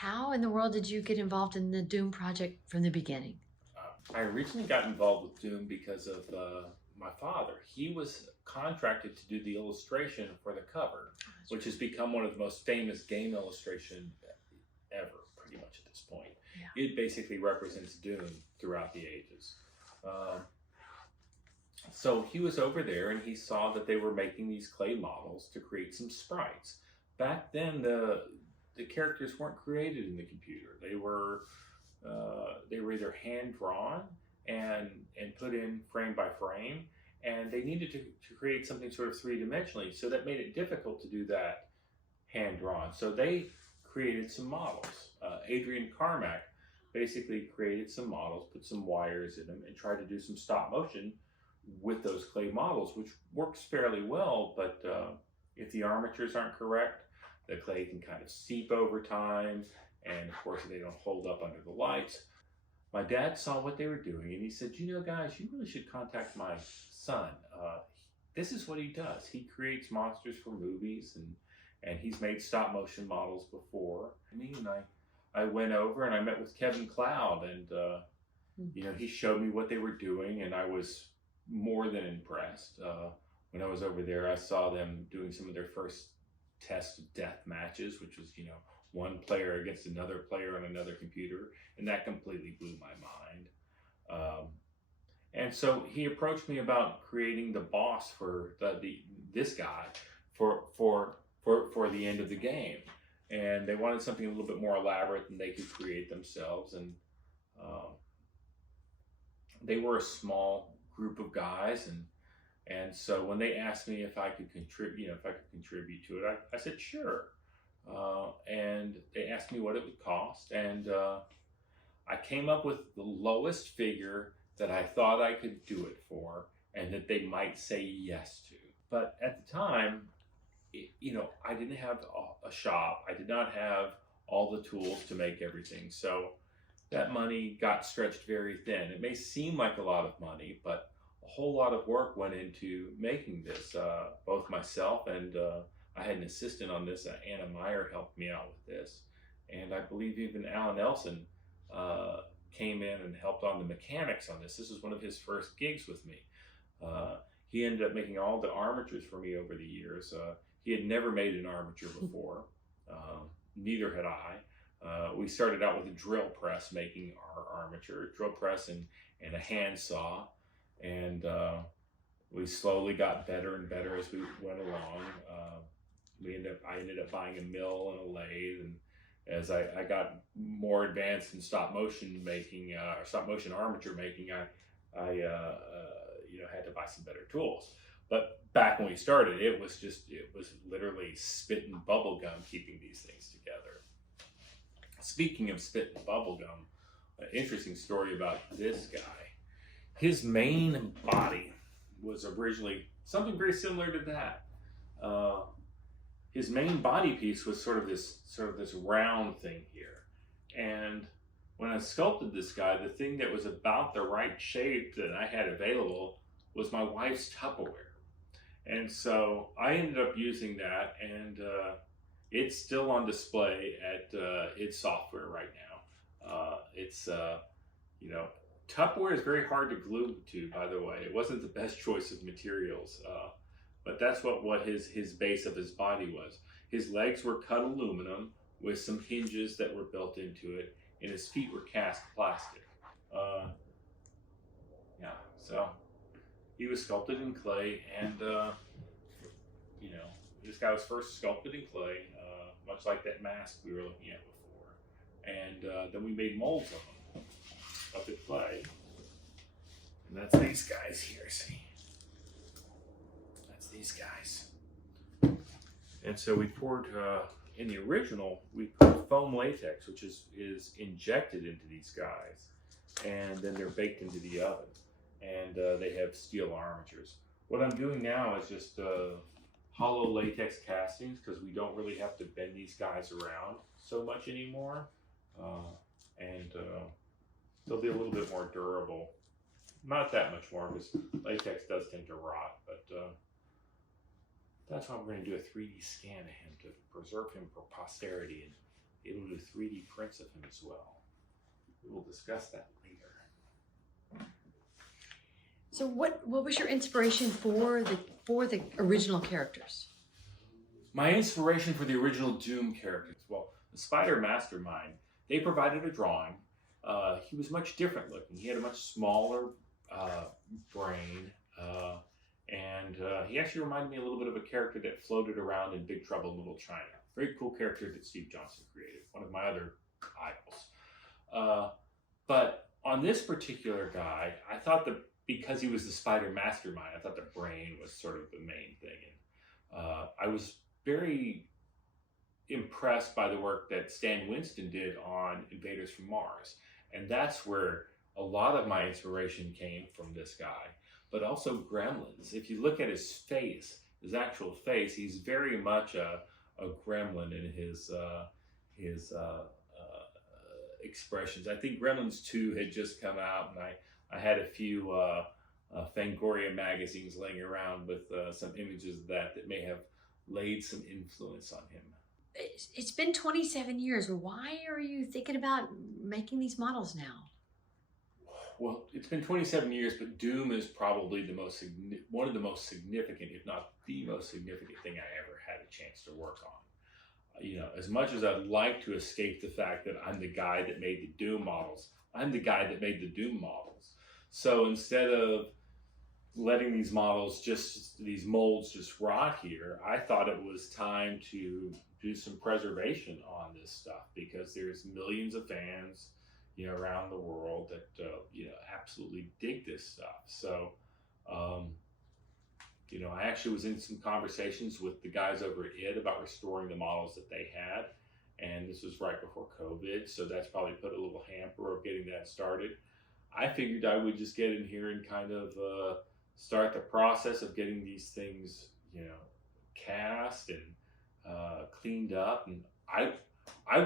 How in the world did you get involved in the Doom project from the beginning? I originally got involved with Doom because of my father. He was contracted to do the illustration for the cover, which has become one of the most famous game illustration ever, pretty much at this point. Yeah. It basically represents Doom throughout the ages. So he was over there and he saw that they were making these clay models to create some sprites. Back then, the characters weren't created in the computer. They were either hand drawn and put in frame by frame, and they needed to create something sort of three-dimensionally. So that made it difficult to do that hand drawn. So they created some models. Adrian Carmack basically created some models, put some wires in them, and tried to do some stop motion with those clay models, which works fairly well. But if the armatures aren't correct, the clay can kind of seep over time, and of course they don't hold up under the lights. My dad saw what they were doing and he said, you know guys, you really should contact my son. This is what he does. He creates monsters for movies, and he's made stop motion models before. And I went over and I met with Kevin Cloud, and he showed me what they were doing, and I was more than impressed. When I was over there, I saw them doing some of their first test death matches, which was, one player against another player on another computer, and that completely blew my mind. And so he approached me about creating the boss for this guy for the end of the game, and they wanted something a little bit more elaborate than they could create themselves. And they were a small group of guys, and so when they asked me if I could contribute, to it, I said sure. And they asked me what it would cost, and I came up with the lowest figure that I thought I could do it for, and that they might say yes to. But at the time, I didn't have a shop. I did not have all the tools to make everything. So that money got stretched very thin. It may seem like a lot of money, but a whole lot of work went into making this. Both myself and I had an assistant on this. Anna Meyer helped me out with this. And I believe even Alan Elson came in and helped on the mechanics on this. This was one of his first gigs with me. He ended up making all the armatures for me over the years. He had never made an armature before. Neither had I. We started out with a drill press making our armature, drill press and a hand saw. And we slowly got better and better as we went along. I ended up buying a mill and a lathe, and as I got more advanced in stop motion making, or stop motion armature making, I had to buy some better tools. But back when we started, it was literally spit and bubble gum keeping these things together. Speaking of spit and bubble gum, an interesting story about this guy. His main body was originally something very similar to that. His main body piece was sort of this round thing here. And when I sculpted this guy, the thing that was about the right shape that I had available was my wife's Tupperware. And so I ended up using that, and it's still on display at Idsoftware right now. Tupperware is very hard to glue to, by the way. It wasn't the best choice of materials, but that's what his base of his body was. His legs were cut aluminum with some hinges that were built into it, and his feet were cast plastic. So he was sculpted in clay, and this guy was first sculpted in clay, much like that mask we were looking at before. And then we made molds of him of the clay, and that's these guys here. See, that's these guys. And so we poured in the original, we put foam latex, which is injected into these guys, and then they're baked into the oven, and they have steel armatures. What I'm doing now is just hollow latex castings, because we don't really have to bend these guys around so much anymore, and they'll be a little bit more durable. Not that much more, because latex does tend to rot, but that's why we're going to do a 3D scan of him to preserve him for posterity. And able to do 3D prints of him as well. We will discuss that later. So what was your inspiration for the original characters? My inspiration for the original Doom characters, well, the Spider Mastermind, they provided a drawing. He was much different looking. He had a much smaller brain, and he actually reminded me a little bit of a character that floated around in Big Trouble in Little China. Very cool character that Steve Johnson created, one of my other idols. But on this particular guy, I thought that because he was the Spider Mastermind, I thought the brain was sort of the main thing. And I was very impressed by the work that Stan Winston did on Invaders from Mars. And that's where a lot of my inspiration came from this guy. But also Gremlins. If you look at his face, his actual face, he's very much a gremlin in his expressions. I think Gremlins 2 had just come out, and I had a few Fangoria magazines laying around with some images of that may have laid some influence on him. It's been 27 years. Why are you thinking about making these models now? Well, it's been 27 years, but Doom is probably one of the most significant, if not the most significant thing I ever had a chance to work on. You know, as much as I'd like to escape the fact that I'm the guy that made the Doom models, I'm the guy that made the Doom models. So instead of letting these molds just rot here, I thought it was time to do some preservation on this stuff, because there's millions of fans, you know, around the world that you know, absolutely dig this stuff. So you know, I actually was in some conversations with the guys over at id about restoring the models that they had, and this was right before COVID, so that's probably put a little hamper of getting that started. I figured I would just get in here and kind of start the process of getting these things, you know, cast and cleaned up. And I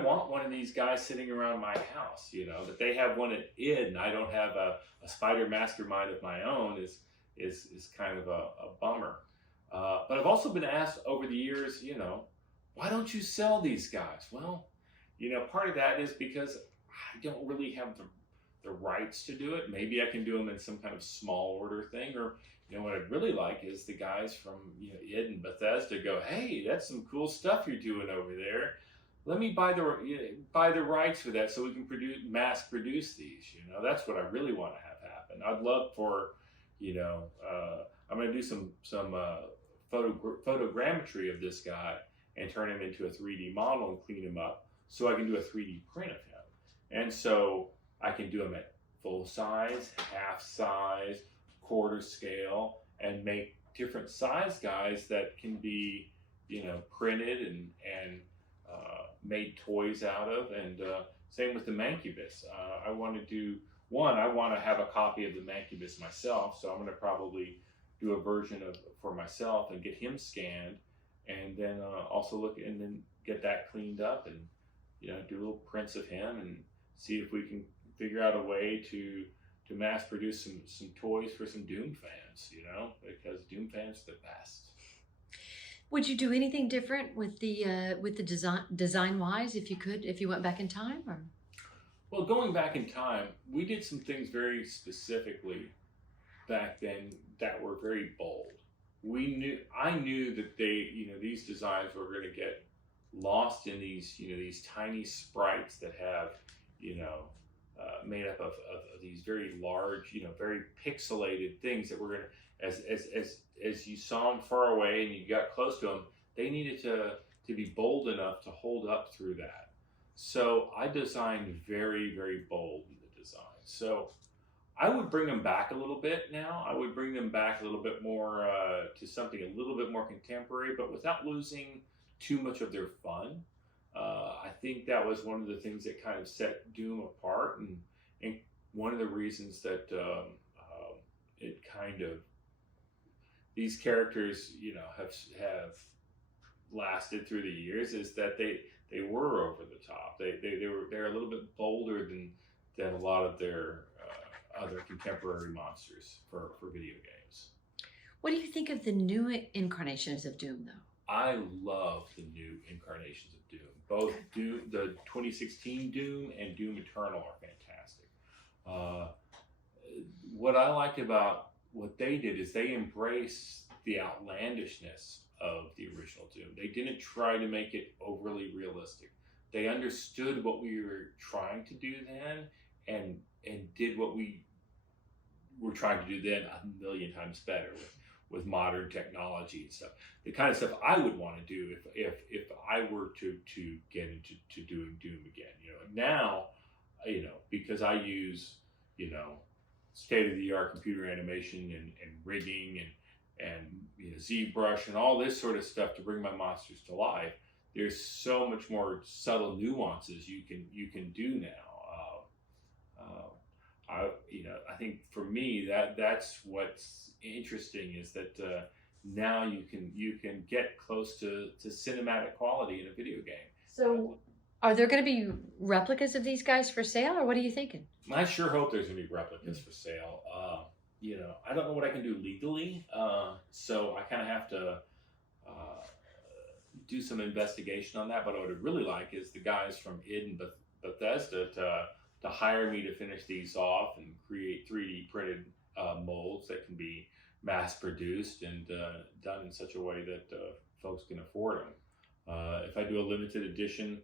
want one of these guys sitting around my house. You know, that they have one at id and I don't have a Spider Mastermind of my own is kind of a bummer. But I've also been asked over the years, you know, why don't you sell these guys? Well, you know, part of that is because I don't really have the rights to do it. Maybe I can do them in some kind of small order thing, or you know, what I'd really like is the guys from, you know, id and Bethesda go, hey, that's some cool stuff you're doing over there. Let me buy the rights for that so we can mass produce these. You know, that's what I really want to have happen. I'd love for, you know, I'm going to do some photogrammetry of this guy and turn him into a 3D model and clean him up so I can do a 3D print of him. And so I can do them at full size, half size, quarter scale, and make different size guys that can be, you know, printed and made toys out of. And same with the Mancubus. I want to have a copy of the Mancubus myself, so I'm going to probably do a version for myself and get him scanned, and then also look and then get that cleaned up and, you know, do little prints of him and see if we can figure out a way to mass produce some toys for some Doom fans, you know, because Doom fans are the best. Would you do anything different with the design wise if you went back in time? Or? Well, going back in time, we did some things very specifically back then that were very bold. I knew that these designs were going to get lost in these tiny sprites that have, made up of these very large, very pixelated things that were going to, as you saw them far away and you got close to them, they needed to be bold enough to hold up through that. So I designed very, very bold in the design. So I would bring them back a little bit now. I would bring them back a little bit more to something a little bit more contemporary, but without losing too much of their fun. I think that was one of the things that kind of set Doom apart, and one of the reasons that it kind of, these characters, have lasted through the years is that they were over the top. They're a little bit bolder than a lot of their other contemporary monsters for video games. What do you think of the new incarnations of Doom, though? I love the new incarnations of Doom. Both Doom, the 2016 Doom and Doom Eternal are fantastic. What I like about what they did is they embraced the outlandishness of the original Doom. They didn't try to make it overly realistic. They understood what we were trying to do then, and did what we were trying to do then a million times better with modern technology and stuff. The kind of stuff I would want to do if I were to get into doing Doom again. Now, because I use, state-of-the-art computer animation and rigging and ZBrush and all this sort of stuff to bring my monsters to life. There's so much more subtle nuances you can do now. I think for me that's what's interesting, is that now you can get close to cinematic quality in a video game. So, are there going to be replicas of these guys for sale, or what are you thinking? I sure hope there's going to be replicas for sale. I don't know what I can do legally, so I kind of have to do some investigation on that. But what I would really like is the guys from id and Bethesda to hire me to finish these off and create 3D printed molds that can be mass produced and done in such a way that folks can afford them. If I do a limited edition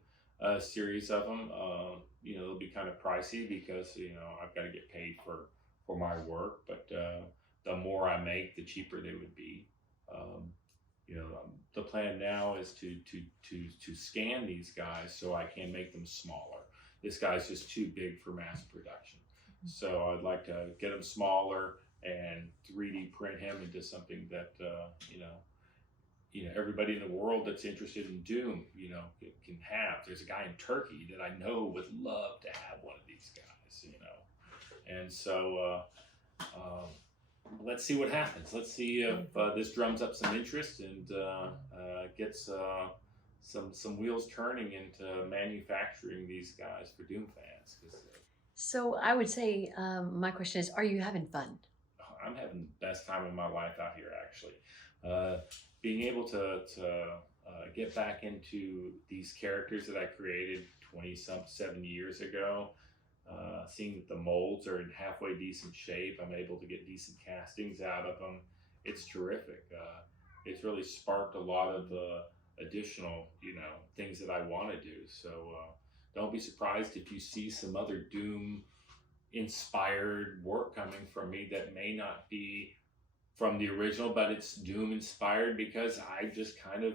series of them, it'll be kind of pricey because I've got to get paid for my work. But the more I make, the cheaper they would be. The plan now is to scan these guys so I can make them smaller. This guy's just too big for mass production. So I'd like to get him smaller and 3D print him into something that, everybody in the world that's interested in Doom, can have. There's a guy in Turkey that I know would love to have one of these guys, And so let's see what happens. Let's see if this drums up some interest and gets some wheels turning into manufacturing these guys for Doom fans. So I would say, my question is, are you having fun? I'm having the best time of my life out here, actually. Being able to get back into these characters that I created 27 years ago, seeing that the molds are in halfway decent shape, I'm able to get decent castings out of them. It's terrific. It's really sparked a lot of additional, things that I want to do. So don't be surprised if you see some other Doom inspired work coming from me that may not be from the original, but it's Doom inspired because I just kind of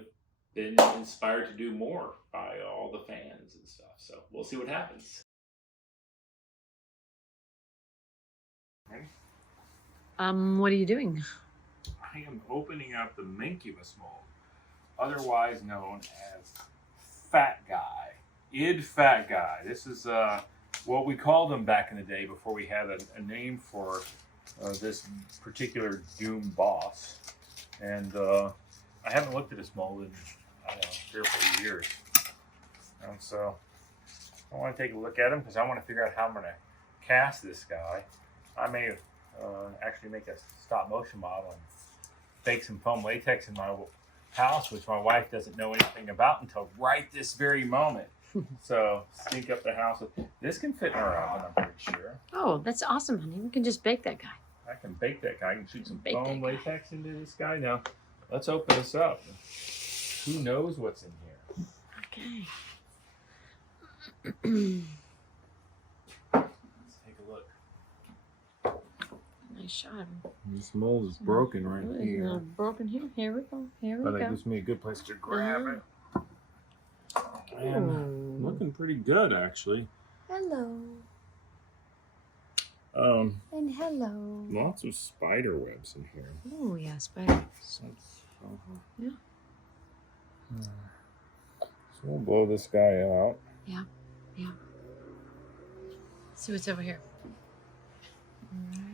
been inspired to do more by all the fans and stuff. So we'll see what happens. What are you doing? I am opening up the meticulous mold, otherwise known as Fat Guy. Fat Guy. This is what we called him back in the day before we had a name for this particular Doom boss. And I haven't looked at this mold in, 3 or 4 years. And so I want to take a look at him because I want to figure out how I'm going to cast this guy. I may actually make a stop motion model and bake some foam latex in my house, which my wife doesn't know anything about until right this very moment. So sneak up the house. This can fit in our oven, I'm pretty sure. Oh, that's awesome, honey. We can just bake that guy. I can bake that guy. I can shoot some Bake foam that guy. latex into this guy. Now, let's open this up. Who knows what's in here? Okay. Let's take a look. Nice shot. This mold is broken right here. Broken here. Here we go. Here we But go. that gives me a good place to grab it. And Ooh. looking pretty good, actually. Hello. And hello. Lots of spider webs in here. Oh, yeah, spider. Yeah. So we'll blow this guy out. Yeah. See what's over here. All right.